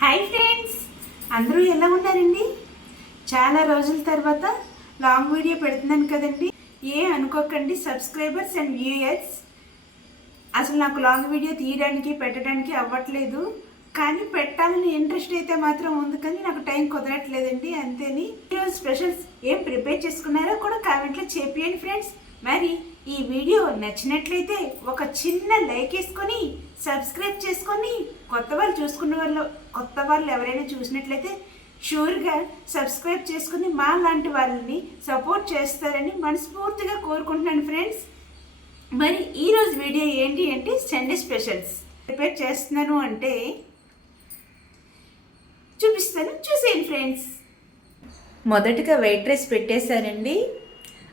Hi friends అందరూ ఎలా ఉన్నారండి? చాలా రోజుల తర్వాత లాంగ్ వీడియో పెడుతున్నాను కదండి. ఏ అనుకోకండి సబ్స్క్రైబర్స్ అండ్ వ్యూయర్స్ అసలు నాకు లాంగ్ వీడియో తీయడానికి పెట్టడానికి అవ్వట్లేదు. కానీ పెట్టాలని ఇంట్రెస్ట్ అయితే మాత్రం ఉంది కానీ నాకు టైం కుదరట్లేదండి అంతేని. ఈరోజు స్పెషల్స్ ఏం ప్రిపేర్ చేసుకున్నారో కూడా కామెంట్లో చెప్పేయండి ఫ్రెండ్స్ మరి ఈ వీడియో నచ్చినట్లయితే ఒక చిన్న లైక్ వేసుకొని సబ్స్క్రైబ్ చేసుకొని కొత్త వాళ్ళు చూసుకున్న వాళ్ళు కొత్త వాళ్ళు ఎవరైనా చూసినట్లయితే షూర్గా సబ్స్క్రైబ్ చేసుకుని మా లాంటి వాళ్ళని సపోర్ట్ చేస్తారని మనస్ఫూర్తిగా కోరుకుంటున్నాను ఫ్రెండ్స్ మరి ఈరోజు వీడియో ఏంటి అంటే సండే స్పెషల్స్ ప్రిపేర్ చేస్తున్నాను అంటే చూపిస్తాను చూసేయండి ఫ్రెండ్స్ మొదటగా వైట్ రైస్ పెట్టేశానండి.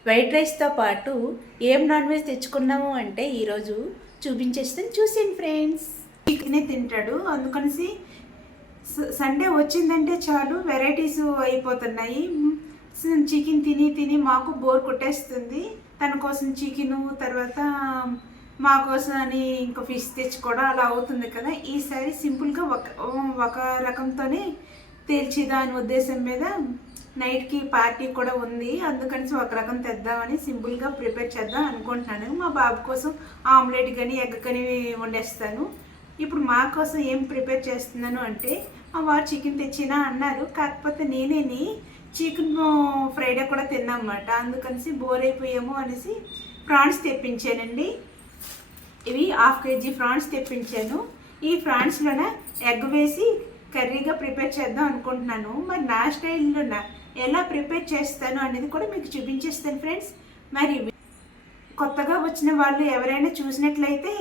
వైట్ రైస్తో పాటు ఏం నాన్ వెజ్ తెచ్చుకున్నాము అంటే ఈరోజు చూపించేస్తాను చూసేయండి ఫ్రెండ్స్ చికెనే తింటాడు అందుకనేసి సండే వచ్చిందంటే చాలు వెరైటీస్ అయిపోతున్నాయి. చికెన్ తిని తిని మాకు బోర్ కొట్టేస్తుంది. తన కోసం చికెను తర్వాత మా కోసం అని ఇంకా ఫిష్ తెచ్చుకోవడం అలా అవుతుంది కదా. ఈసారి సింపుల్గా ఒక ఒక రకంతోనే తేల్చిదా అనే ఉద్దేశం మీద నైట్కి పార్టీ కూడా ఉంది. అందుకని ఒక రకం తెద్దామని సింపుల్గా ప్రిపేర్ చేద్దాం అనుకుంటున్నాను. మా బాబు కోసం ఆమ్లెట్ కానీ ఎగ్ కానీ వండేస్తాను. ఇప్పుడు మా కోసం ఏం ప్రిపేర్ చేస్తున్నాను అంటే వారు చికెన్ తెచ్చినా అన్నారు. కాకపోతే నేనేని చికెన్ ఫ్రైడే కూడా తిన్నామన్నమాట అందుకనేసి బోర్ అయిపోయాము అనేసి ప్రాన్స్ తెప్పించానండి. ఇవి హాఫ్ కేజీ ఫ్రాన్స్ తెప్పించాను. ఈ ఫ్రాన్స్లోన ఎగ్ వేసి కర్రీగా ప్రిపేర్ చేద్దాం అనుకుంటున్నాను. మరి నా స్టైల్లో ఎలా ప్రిపేర్ చేస్తాను అనేది కూడా మీకు చూపించేస్తాను ఫ్రెండ్స్. మరి కొత్తగా వచ్చిన వాళ్ళు ఎవరైనా చూసినట్లయితే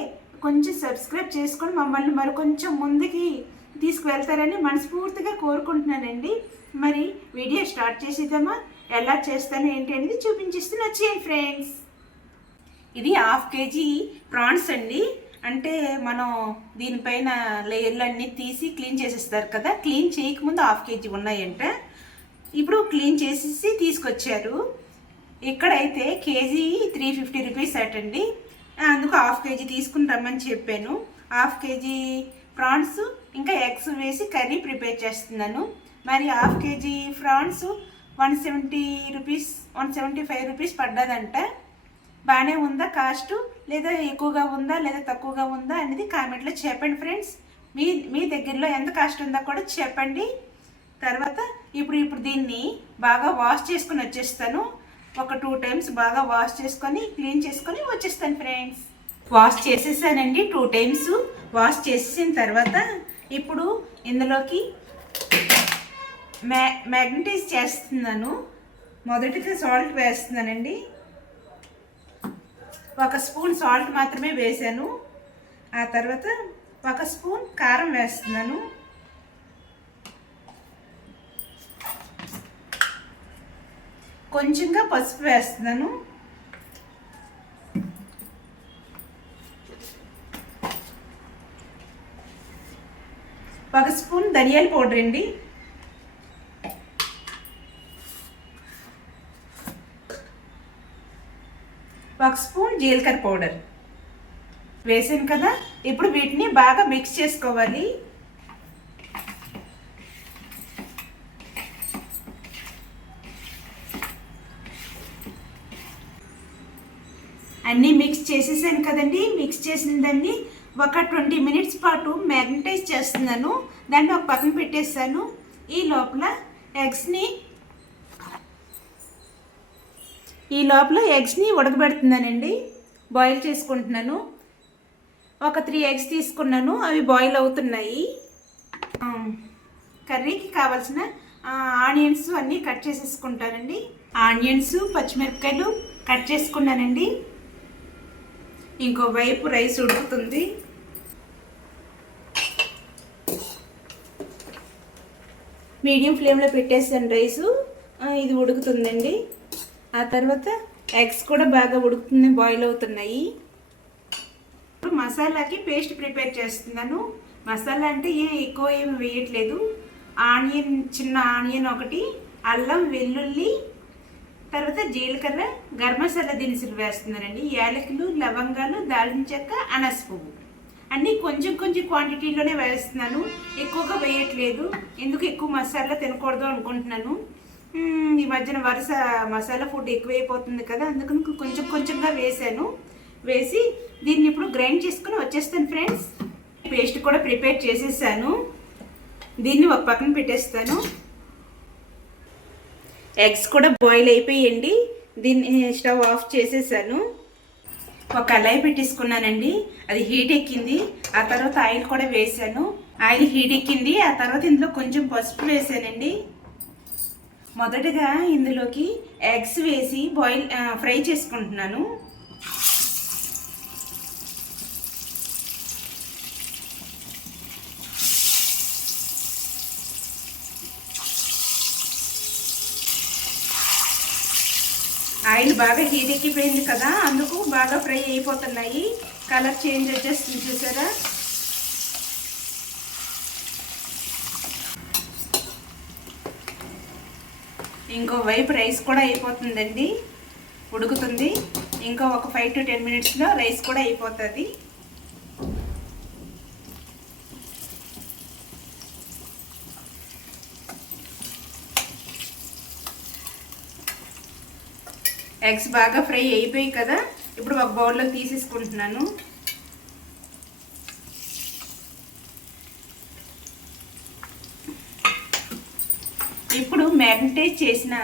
కొంచెం సబ్స్క్రైబ్ చేసుకొని మమ్మల్ని మరి కొంచెం ముందుకి తీసుకువెళ్తారని మనస్ఫూర్తిగా కోరుకుంటున్నానండి. మరి వీడియో స్టార్ట్ చేసేద్దామా? ఎలా చేస్తాను ఏంటి అనేది చూపించేస్తే వచ్చేయండి ఫ్రెండ్స్. ఇది హాఫ్ కేజీ ప్రాన్స్ అండి. అంటే మనం దీనిపైన లేయర్లు అన్నీ తీసి క్లీన్ చేసేస్తారు కదా. క్లీన్ చేయకముందు హాఫ్ కేజీ ఉన్నాయంట. ఇప్పుడు క్లీన్ చేసేసి తీసుకొచ్చారు. ఇక్కడైతే కేజీ త్రీ ఫిఫ్టీ రూపీస్ అటండి. అందుకు హాఫ్ కేజీ తీసుకుని రమ్మని చెప్పాను. హాఫ్ కేజీ ప్రాన్స్ ఇంకా ఎగ్స్ వేసి కర్రీ ప్రిపేర్ చేస్తున్నాను. మరి half KG prawns one seventy rupees one seventy five rupees పడ్డదంట. బాగానే ఉందా కాస్ట్? లేదా ఎక్కువగా ఉందా లేదా తక్కువగా ఉందా అనేది కామెంట్లో చెప్పండి ఫ్రెండ్స్. మీ మీ దగ్గరలో ఎంత కాస్ట్ ఉందో కూడా చెప్పండి. తర్వాత ఇప్పుడు ఇప్పుడు దీన్ని బాగా వాష్ చేసుకుని వచ్చేస్తాను. ఒక టూ టైమ్స్ బాగా వాష్ చేసుకొని క్లీన్ చేసుకొని వచ్చేస్తాను ఫ్రెండ్స్. వాష్ చేసేసానండి టూ టైమ్స్. వాష్ చేసేసిన తర్వాత ఇప్పుడు ఇందులోకి మ్యా మ్యాగ్నటైజ్ చేస్తున్నాను. మొదటిగా సాల్ట్ వేస్తున్నానండి. ఒక స్పూన్ సాల్ట్ మాత్రమే వేసాను ఆ తర్వాత ఒక స్పూన్ కారం వేస్తున్నాను. కొంచెంగా పసుపు వేస్తున్నాను. ఒక స్పూన్ ధనియాల పౌడర్ అండి. ఒక స్పూన్ జీలకర్ర పౌడర్. వేసాను కదా ఇప్పుడు వీటిని బాగా మిక్స్ చేసుకోవాలి. అన్నీ మిక్స్ చేసేసాను కదండి మిక్స్ చేసిన దాన్ని ఒక ట్వంటీ మినిట్స్ పాటు మ్యాగ్నటైజ్ చేస్తున్నాను. దాన్ని ఒక పక్కన పెట్టేస్తాను ఈ లోపల ఎగ్స్ని ఈ లోపల ఎగ్స్ని ఉడకబెడుతున్నానండి. బాయిల్ చేసుకుంటున్నాను. ఒక త్రీ ఎగ్స్ తీసుకున్నాను. అవి బాయిల్ అవుతున్నాయి. కర్రీకి కావాల్సిన ఆనియన్స్ అన్నీ కట్ చేసేసుకుంటానండి. ఆనియన్స్ పచ్చిమిరపకాయలు కట్ చేసుకున్నానండి. ఇంకో వైపు రైస్ ఉడుకుతుంది. మీడియం ఫ్లేమ్లో పెట్టేసాను రైస్. ఇది ఉడుకుతుందండి. ఆ తర్వాత ఎగ్స్ కూడా బాగా ఉడుకుతుంది బాయిల్ అవుతున్నాయి. ఇప్పుడు మసాలాకి పేస్ట్ ప్రిపేర్ చేస్తున్నాను. మసాలా అంటే ఏం ఎక్కువ ఏం వేయట్లేదు. ఆనియన్ చిన్న ఆనియన్ ఒకటి అల్లం వెల్లుల్లి తర్వాత జీలకర్ర గరం మసాలా దినుసులు వేస్తున్నానండి. యాలకులు లవంగాలు దాల్చిన చెక్క అనస పువ్వు. అన్నీ కొంచెం కొంచెం క్వాంటిటీలోనే వేస్తున్నాను. ఎక్కువగా వేయట్లేదు. ఎందుకు ఎక్కువ మసాలా తినకూడదు అనుకుంటున్నాను. ఈ మధ్యన వరుస మసాలా ఫుడ్ ఎక్కువైపోతుంది కదా అందుకని కొంచెం కొంచెంగా వేసాను వేసి దీన్ని ఇప్పుడు గ్రైండ్ చేసుకుని వచ్చేస్తాను ఫ్రెండ్స్ పేస్ట్ కూడా ప్రిపేర్ చేసేసాను. దీన్ని ఒక పక్కన పెట్టేస్తాను. ఎగ్స్ కూడా బాయిల్ అయిపోయండి. దీన్ని స్టవ్ ఆఫ్ చేసేసాను. ఒక కళాయి పెట్టేసుకున్నానండి. అది హీట్ ఎక్కింది. ఆ తర్వాత ఆయిల్ కూడా వేసాను. ఆయిల్ హీట్ ఎక్కింది. ఆ తర్వాత ఇందులో కొంచెం పసుపు వేసానండి. మొదటగా ఇందులోకి ఎగ్స్ వేసి బాయిల్ ఫ్రై చేసుకుంటున్నాను. బాగా హీట్ ఎక్కిపోయింది కదా అందుకు బాగా ఫ్రై అయిపోతున్నాయి. కలర్ చేంజ్ వచ్చేస్తుంది చూసారా ఇంకో వైపు రైస్ కూడా అయిపోతుందండి ఉడుకుతుంది. ఇంకో ఒక ఫైవ్ టు టెన్ మినిట్స్లో రైస్ కూడా అయిపోతుంది. ఎగ్స్ బాగా ఫ్రై అయిపోయాయి కదా ఇప్పుడు ఒక బౌల్లో తీసేసుకుంటున్నాను. ఇప్పుడు మ్యారినేట్ చేసిన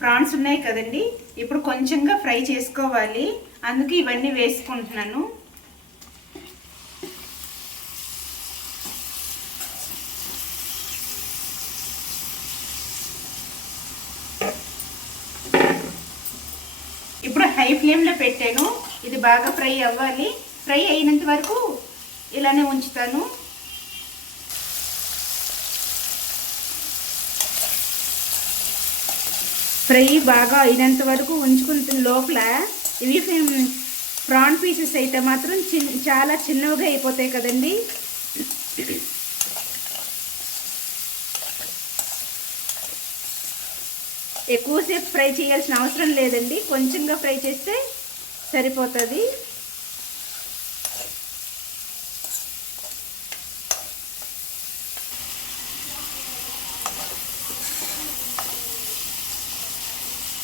ప్రాన్స్ ఉన్నాయి కదండి ఇప్పుడు కొంచెంగా ఫ్రై చేసుకోవాలి అందుకే ఇవన్నీ వేసుకుంటున్నాను. మీడియంలో పెట్టాను. ఇది బాగా ఫ్రై అవ్వాలి. ఫ్రై అయినంత వరకు ఇలానే ఉంచుతాను. ఫ్రై బాగా అయినంత వరకు ఉంచుకుంటున్న లోపల ఇవి ప్రాన్ పీసెస్ అయితే మాత్రం చిన్ చాలా చిన్నవిగా అయిపోతాయి కదండి. ఎక్కువసేపు ఫ్రై చేయాల్సిన అవసరం లేదండి. కొంచెంగా ఫ్రై చేస్తే సరిపోతుంది.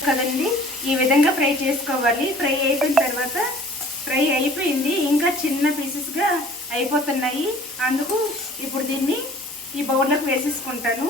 కదండి ఈ విధంగా ఫ్రై చేసుకోవాలి. ఫ్రై అయిపోయిన తర్వాత ఫ్రై అయిపోయింది. ఇంకా చిన్న పీసెస్గా అయిపోతున్నాయి. అందుకు ఇప్పుడు దీన్ని ఈ బౌల్లోకి వేసేసుకుంటాను.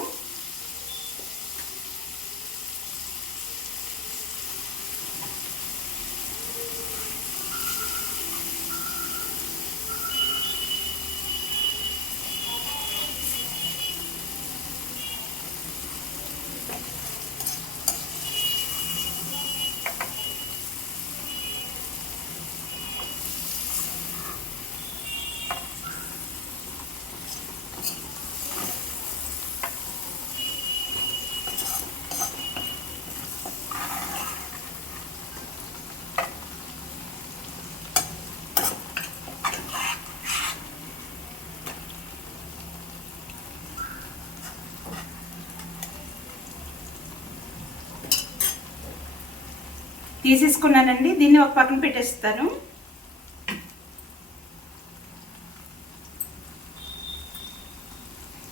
తీసేసుకున్నానండి. దీన్ని ఒక పక్కన పెట్టేస్తాను.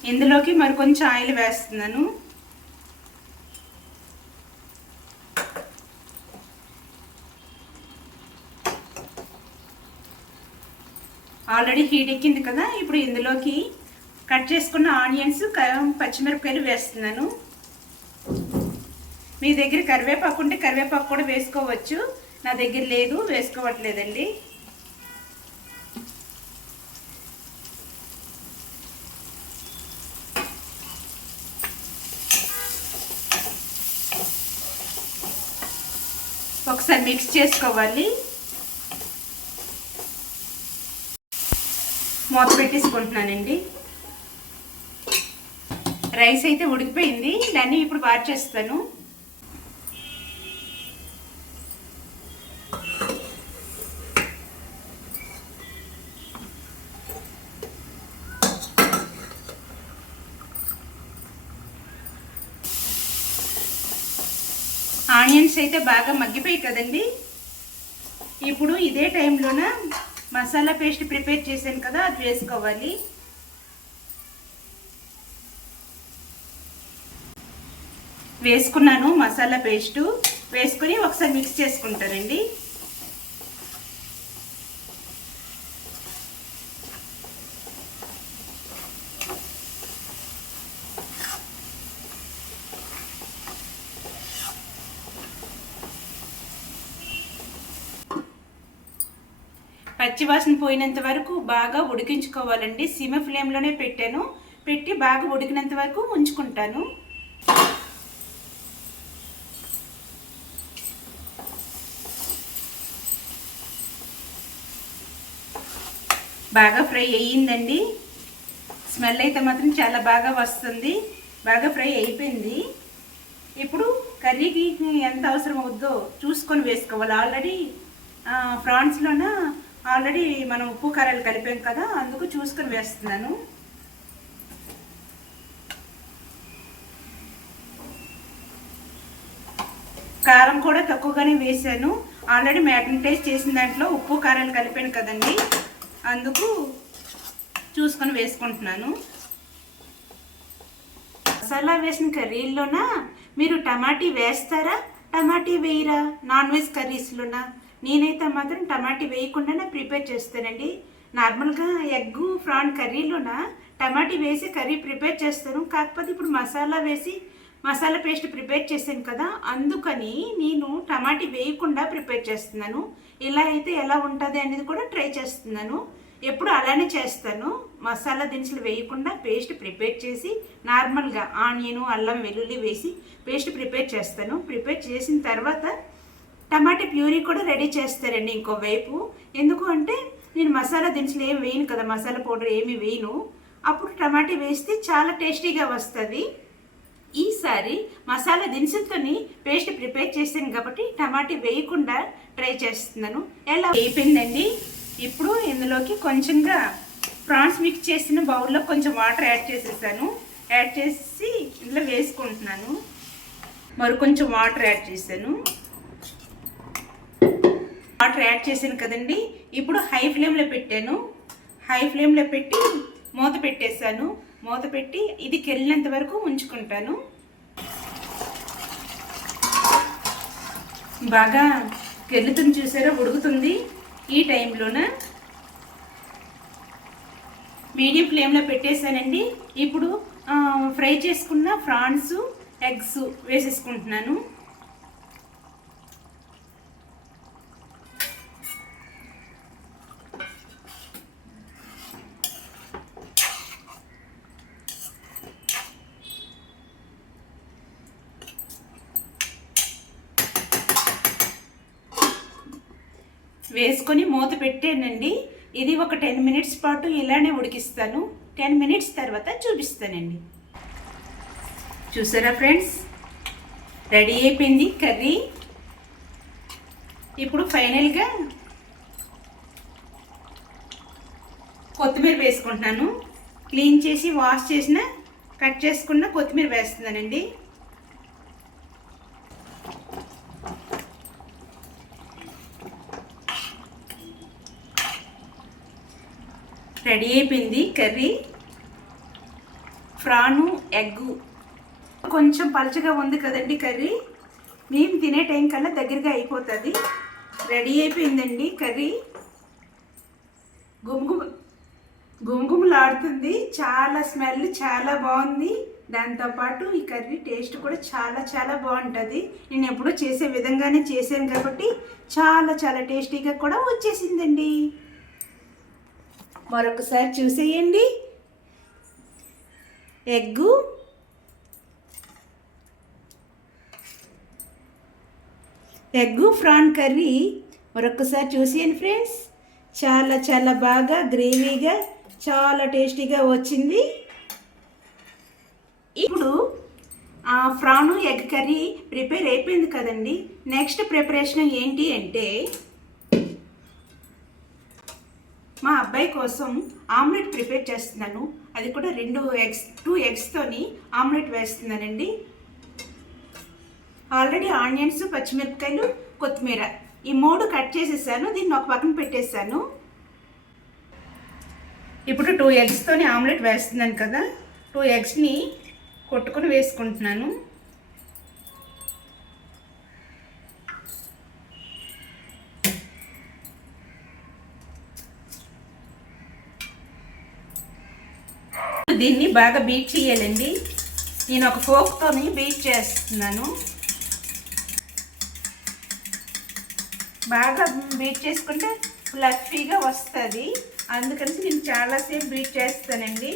ఇందులోకి మరి కొంచెం ఆయిల్ వేస్తున్నాను. ఆల్రెడీ హీట్ ఎక్కింది కదా ఇప్పుడు ఇందులోకి కట్ చేసుకున్న ఆనియన్స్ క- పచ్చిమిరపకాయలు వేస్తున్నాను. మీ దగ్గర కరివేపాకు ఉంటే కరివేపాకు కూడా వేసుకోవచ్చు. నా దగ్గర లేదు వేసుకోవట్లేదండి. ఒకసారి మిక్స్ చేసుకోవాలి. మూత పెట్టేసుకుంటున్నానండి. రైస్ అయితే ఉడికిపోయింది. దాన్ని ఇప్పుడు బాగా చేస్తాను. ఆనియన్స్ అయితే బాగా మగ్గిపోయి కదండి. ఇప్పుడు ఇదే టైంలోన మసాలా పేస్ట్ ప్రిపేర్ చేశాను కదా అది వేసుకోవాలి. వేసుకున్నాను మసాలా పేస్టు వేసుకొని ఒకసారి మిక్స్ చేసుకుంటానండి. పచ్చివాసన పోయినంత వరకు బాగా ఉడికించుకోవాలండి. సిమ ఫ్లేమ్లోనే పెట్టాను. పెట్టి బాగా ఉడికినంత వరకు ఉంచుకుంటాను. బాగా ఫ్రై అయ్యిందండి. స్మెల్ అయితే మాత్రం చాలా బాగా వస్తుంది. బాగా ఫ్రై అయిపోయింది. ఇప్పుడు కర్రీకి ఎంత అవసరం అవుద్దో చూసుకొని వేసుకోవాలి. ఆల్రెడీ ఫ్రాన్స్లోన ఆల్రెడీ మనం ఉప్పు కారాలు కలిపాం కదా అందుకు చూసుకొని వేస్తున్నాను. కారం కూడా తక్కువగానే వేసాను. ఆల్రెడీ మ్యాగ్నటైజ్ చేసిన దాంట్లో ఉప్పు కారాలు కలిపాను కదండి అందుకు చూసుకొని వేసుకుంటున్నాను. మసాలా వేసిన కర్రీల్లోనా మీరు టమాటీ వేస్తారా? టమాటీ వేయరా? నాన్ వెజ్ కర్రీస్లోనా? నేనైతే మాత్రం టమాటా వేయకుండానే ప్రిపేర్ చేస్తానండి. నార్మల్గా ఎగ్గు ఫ్రాన్ కర్రీలోన టమాటా వేసి కర్రీ ప్రిపేర్ చేస్తాను. కాకపోతే ఇప్పుడు మసాలా వేసి మసాలా పేస్ట్ ప్రిపేర్ చేశాను కదా అందుకని నేను టమాటా వేయకుండా ప్రిపేర్ చేస్తున్నాను. ఇలా అయితే ఎలా ఉంటుంది అనేది కూడా ట్రై చేస్తున్నాను. ఎప్పుడు అలానే చేస్తాను. మసాలా దినుసులు వేయకుండా పేస్ట్ ప్రిపేర్ చేసి నార్మల్గా ఆనియన్ అల్లం వెల్లుల్లి వేసి పేస్ట్ ప్రిపేర్ చేస్తాను. ప్రిపేర్ చేసిన తర్వాత టమాటా ప్యూరీ కూడా రెడీ చేస్తారండి ఇంకోవైపు ఎందుకు అంటే నేను మసాలా దినుసులు ఏం వేయను కదా మసాలా పౌడర్ ఏమి వేయను. అప్పుడు టమాటా వేస్తే చాలా టేస్టీగా వస్తుంది. ఈసారి మసాలా దినుసులతోని పేస్ట్ ప్రిపేర్ చేశాను కాబట్టి టమాటా వేయకుండా ట్రై చేస్తున్నాను. ఎలా అయిపోయిందండి? ఇప్పుడు ఇందులోకి కొంచెంగా ప్రాన్స్ మిక్స్ చేసిన బౌల్లో కొంచెం వాటర్ యాడ్ చేసేసాను. యాడ్ చేసి ఇందులో వేసుకుంటున్నాను. మరి కొంచెం వాటర్ యాడ్ చేశాను. వాటర్ యాడ్ చేశాను కదండి. ఇప్పుడు హై ఫ్లేమ్లో పెట్టాను. హై ఫ్లేమ్లో పెట్టి మూత పెట్టేశాను. మూత పెట్టి ఇది కెళ్ళినంత వరకు ఉంచుకుంటాను. బాగా కెళ్ళుతుంది చూసారా? ఉడుకుతుంది ఈ టైంలోన. మీడియం ఫ్లేమ్లో పెట్టేశానండి. ఇప్పుడు ఫ్రై చేసుకున్న ఫ్రాన్స్ ఎగ్స్ వేసేసుకుంటున్నాను. వేసుకొని మూత పెట్టానండి. ఇది ఒక టెన్ మినిట్స్ పాటు ఇలానే ఉడికిస్తాను. టెన్ మినిట్స్ తర్వాత చూపిస్తానండి. చూసారా ఫ్రెండ్స్? రెడీ అయిపోయింది కర్రీ. ఇప్పుడు ఫైనల్గా కొత్తిమీర వేసుకుంటున్నాను. క్లీన్ చేసి వాష్ చేసిన కట్ చేసుకున్న కొత్తిమీర వేస్తున్నానండి. రెడీ అయిపోయింది. Curry prawn egg. కొంచెం పలచగా ఉంది కదండి కర్రీ. మేము తినే టైం కల్లా దగ్గరగా అయిపోతుంది. రెడీ అయిపోయిందండి కర్రీ. గుమ్గుమ గుమ్గుమలాడుతుంది. చాలా స్మెల్ చాలా బాగుంది. దాంతోపాటు ఈ కర్రీ టేస్ట్ కూడా చాలా చాలా బాగుంటుంది. నేను ఎప్పుడూ చేసే విధంగానే చేశాను కాబట్టి చాలా చాలా టేస్టీగా కూడా వచ్చేసిందండి. మరొకసారి చూసేయండి. ఎగ్గు. ఎగ్గు ఫ్రాన్ కర్రీ మరొకసారి చూసేయండి ఫ్రెండ్స్. చాలా చాలా బాగా గ్రేవీగా చాలా టేస్టీగా వచ్చింది. ఇప్పుడు ఆ ఫ్రాను ఎగ్ కర్రీ ప్రిపేర్ అయిపోయింది కదండి. నెక్స్ట్ ప్రిపరేషన్ ఏంటి అంటే మా అబ్బాయి కోసం ఆమ్లెట్ ప్రిపేర్ చేస్తున్నాను. అది కూడా రెండు ఎగ్స్ టూ ఎగ్స్తోని ఆమ్లెట్ వేస్తున్నానండి. ఆల్రెడీ ఆనియన్స్ పచ్చిమిరపకాయలు కొత్తిమీర ఈ మూడు కట్ చేసేసాను. దీన్ని ఒక పక్కన పెట్టేశాను. ఇప్పుడు టూ ఎగ్స్తోని ఆమ్లెట్ వేస్తున్నాను కదా. టూ ఎగ్స్ని కొట్టుకొని వేసుకుంటున్నాను దీన్ని బాగా బీట్ చేయాలండి. నేను ఒక ఫోక్తోని బీట్ చేస్తున్నాను. బాగా బీట్ చేసుకుంటే ఫ్లఫీగా వస్తుంది. అందుకని నేను చాలాసేపు బీట్ చేస్తానండి.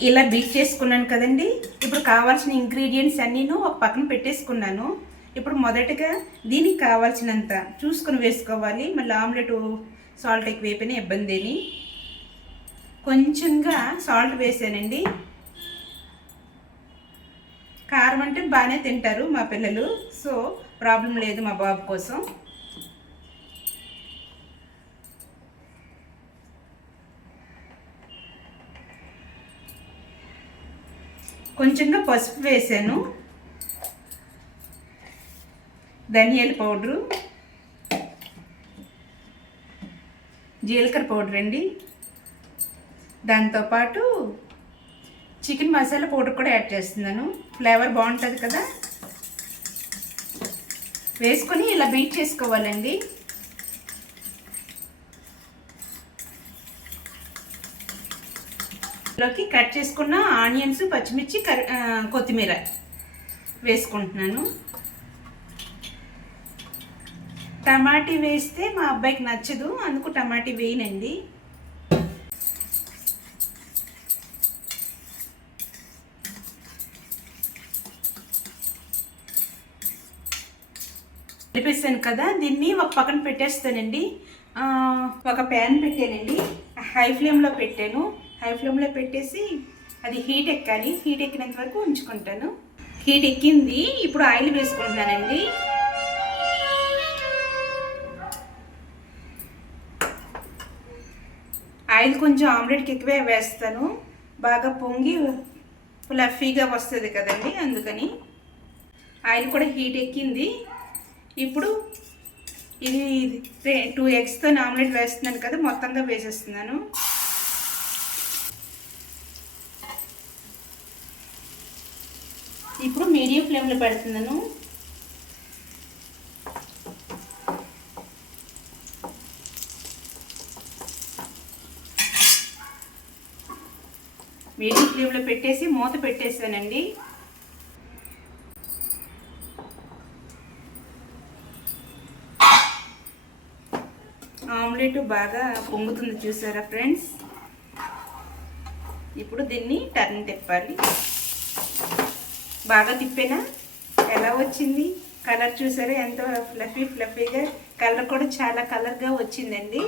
ఇలా బీట్ చేసుకున్నాను కదండి. ఇప్పుడు కావాల్సిన ఇంగ్రీడియంట్స్ అన్నీను ఒక పక్కన పెట్టేసుకున్నాను. ఇప్పుడు మొదటగా దీనికి కావాల్సినంత చూసుకుని వేసుకోవాలి. మళ్ళీ ఆమ్లెట్ సాల్ట్ ఎక్కువ అయిపోయినా ఇబ్బంది అని కొంచెంగా సాల్ట్ వేసానండి. కారం అంటే బాగానే తింటారు మా పిల్లలు సో ప్రాబ్లం లేదు మా బాబు కోసం. కొంచెంగా పసుపు వేసాను. ధనియాల పౌడరు జీలకర్ర పౌడర్ అండి దాంతోపాటు చికెన్ మసాలా పౌడర్ కూడా యాడ్ చేస్తున్నాను. ఫ్లేవర్ బాగుంటుంది కదా? వేసుకొని ఇలా బీట్ చేసుకోవాలండి. లోకి కట్ చేసుకున్న ఆనియన్స్ పచ్చిమిర్చి కొత్తిమీర వేసుకుంటున్నాను. టమాటీ వేస్తే మా అబ్బాయికి నచ్చదు అందుకు టమాటీ వేయనండి. కలిపేసాను కదా దీన్ని ఒక పక్కన పెట్టేస్తానండి. ఒక ప్యాన్ పెట్టానండి. హై ఫ్లేమ్లో పెట్టాను. హై ఫ్లేమ్లో పెట్టేసి అది హీట్ ఎక్కాలి. హీట్ ఎక్కినంత వరకు ఉంచుకుంటాను. హీట్ ఎక్కింది. ఇప్పుడు ఆయిల్ వేసుకుంటున్నానండి. ఆయిల్ కొంచెం ఆమ్లెట్కి ఎక్కువే వేస్తాను. బాగా పొంగి ఫ్లఫీగా వస్తుంది కదండి అందుకని. ఆయిల్ కూడా హీట్ ఎక్కింది. ఇప్పుడు ఇది టూ ఎగ్స్తో ఆమ్లెట్ వేస్తున్నాను కదా మొత్తంగా వేసేస్తున్నాను. ఇప్పుడు మీడియం ఫ్లేమ్లో పెడుతున్నాను. మీడియం ఫ్లేమ్లో పెట్టేసి మూత పెట్టేసానండి. ఆమ్లెట్ బాగా పొంగుతుంది చూసారా ఫ్రెండ్స్? ఇప్పుడు దీన్ని టర్న్ తిప్పాలి. బాగా తిప్పేనా ఎలా వచ్చింది? కలర్ చూసారా? ఎంతో ఫ్లఫీ ఫ్లఫీగా. కలర్ కూడా చాలా కలర్గా వచ్చిందండి.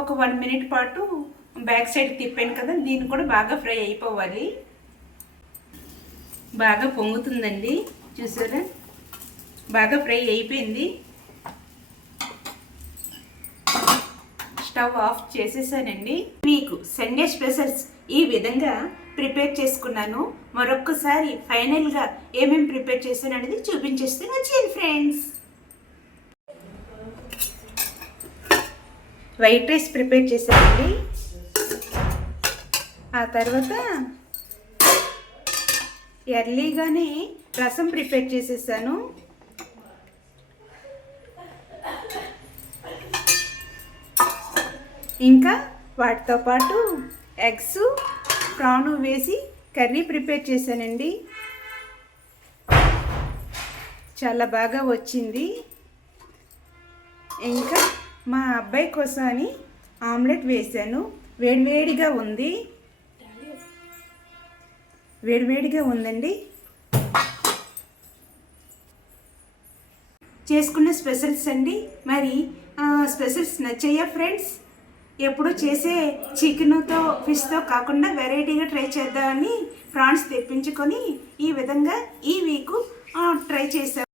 ఒక వన్ మినిట్ పాటు బ్యాక్ సైడ్ తిప్పాను కదా దీన్ని కూడా బాగా ఫ్రై అయిపోవాలి. బాగా పొంగుతుందండి. చూసారా? బాగా ఫ్రై అయిపోయింది. స్టవ్ ఆఫ్ చేసేసానండి. మీకు సండే స్పెషల్స్ ఈ విధంగా ప్రిపేర్ చేసుకున్నాను. మరొక్కసారి ఫైనల్గా ఏమేమి ప్రిపేర్ చేశాను అనేది చూపించేస్తే వచ్చేయండి ఫ్రెండ్స్. వైట్ రైస్ ప్రిపేర్ చేశానండి. ఆ తర్వాత ఎర్లీగానే రసం ప్రిపేర్ చేసేసాను. ఇంకా వాటితో పాటు ఎగ్స్ ప్రాన్ వేసి కర్రీ ప్రిపేర్ చేశానండి. చాలా బాగా వచ్చింది. ఇంకా మా అబ్బాయి కోసం అని ఆమ్లెట్ వేశాను. వేడివేడిగా ఉంది. వేడివేడిగా ఉందండి. చేసుకున్న స్పెషల్స్ అండి. మరి స్పెషల్స్ నచ్చాయా ఫ్రెండ్స్? ఎప్పుడు చేసే చికెన్తో ఫిష్తో కాకుండా వెరైటీగా ట్రై చేద్దామని ప్రాన్స్ తెప్పించుకొని ఈ విధంగా ఈ వీక్ ట్రై చేసాం